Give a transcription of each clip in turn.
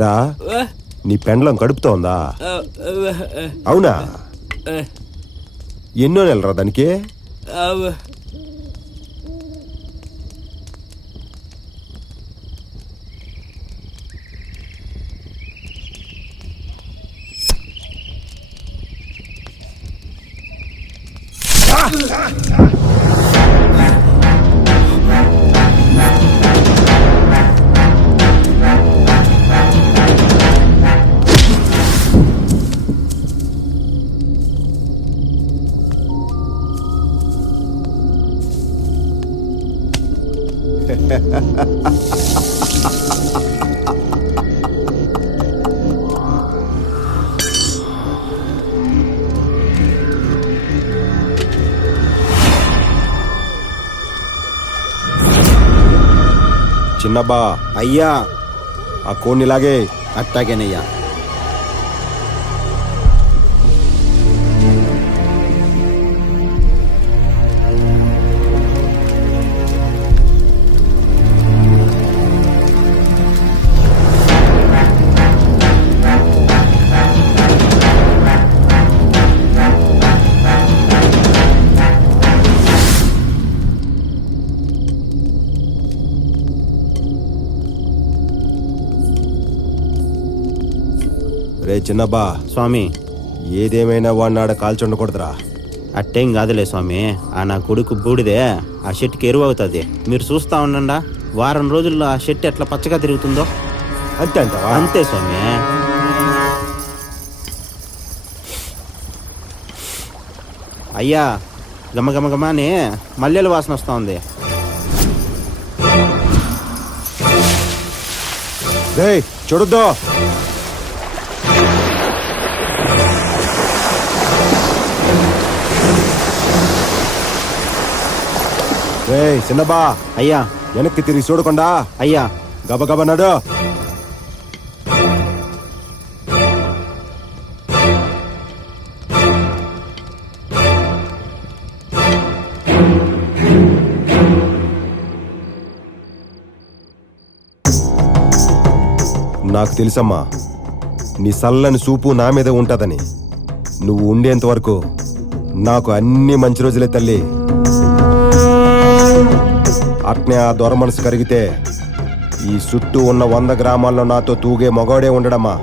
ఏరా నీ పెండ్లం కడుపుతోందా? అవునా? ఎన్నో నెలరా దానికి? చిన్నబ్బా అయ్యా. ఆ కోడినిలాగే. అట్టాగేనయ్యా. రే చిన్నబ్బా, స్వామి ఏదేమైనా వాడిని ఆడ కాల్చుండకూడదురా. అట్టేం కాదులే స్వామి. ఆ నా కొడుకు బూడిదే ఆ చెట్టుకి ఎరువు అవుతుంది. మీరు చూస్తా ఉండండా, వారం రోజుల్లో ఆ చెట్టు ఎట్లా పచ్చగా తిరుగుతుందో. అంతే అంటావా? అంతే స్వామి. అయ్యా, గమగమగమాని మల్లెల వాసన వస్తూ ఉంది. రే చూడొద్దు. రే చిన్నబ్బా, అయ్యా. వెనక్కి తిరిగి చూడకుండా అయ్యా. గబగబ నడు. నాకు తెలుసమ్మా, నీ సల్లని చూపు నా మీద ఉంటుందని. నువ్వు ఉండేంత వరకు నాకు అన్ని మంచి రోజులే తల్లి. అట్నే ఆ దొర మనసు కరిగితే ఈ చుట్టూ ఉన్న 100 గ్రామాల్లో నాతో తూగే మగవాడే ఉండడమ్మా.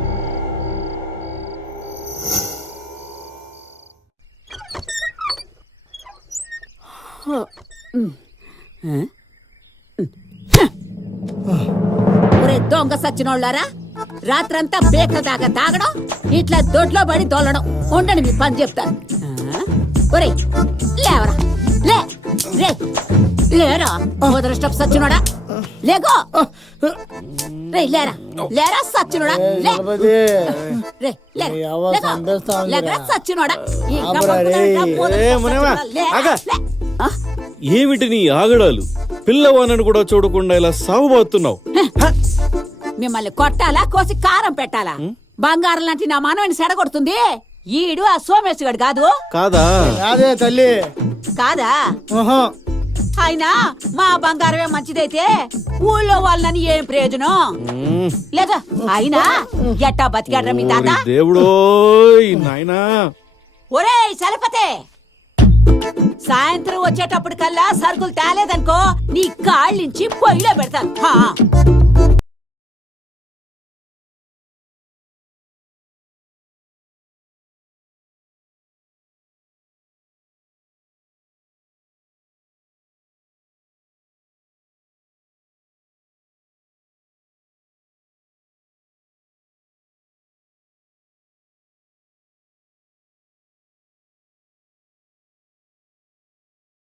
దొంగ సచ్చినోళ్ళారా, రాత్రంతా బేకల దాకా తాగడం, ఇట్లా దొడ్లో పడి దొల్లడం. ఉండండి మీ పని చెప్తాను. ఒరే లేవరా, లే రే లేరా మొదలష్టం సచ్చినోడా, లేగో రే, లేరా లేరా సచ్చినోడా, రే లేరా సచ్చినోడా. ఏమిటి నీ ఆగడాలు? పిల్లవానని కూడా చూడకుండా ఇలా సాగుబోతున్నావు. మిమ్మల్ని కొట్టాలా, కోసి కారం పెట్టాలా? బంగారం లాంటి నా మనవని సెడగొడుతుంది ఈడు ఆ సోమేశ్వరుడు కాదు. కాదా? అదే తల్లి కాదా? అయినా మా బంగారమే మంచిదైతే ఊళ్ళో వాళ్ళని ఏం ప్రయోజనం లేదా? అయినా ఎట్టా బతికాడ్రా మీ తాత? దేవుడోయ్ నాయనా. ఒరే చలపతే, సాయంత్రం వచ్చేటప్పుడు కల్లా సరుకులు తేలేదనుకో నీ కాళ్ళించి పొయ్యిలో పెడతాను.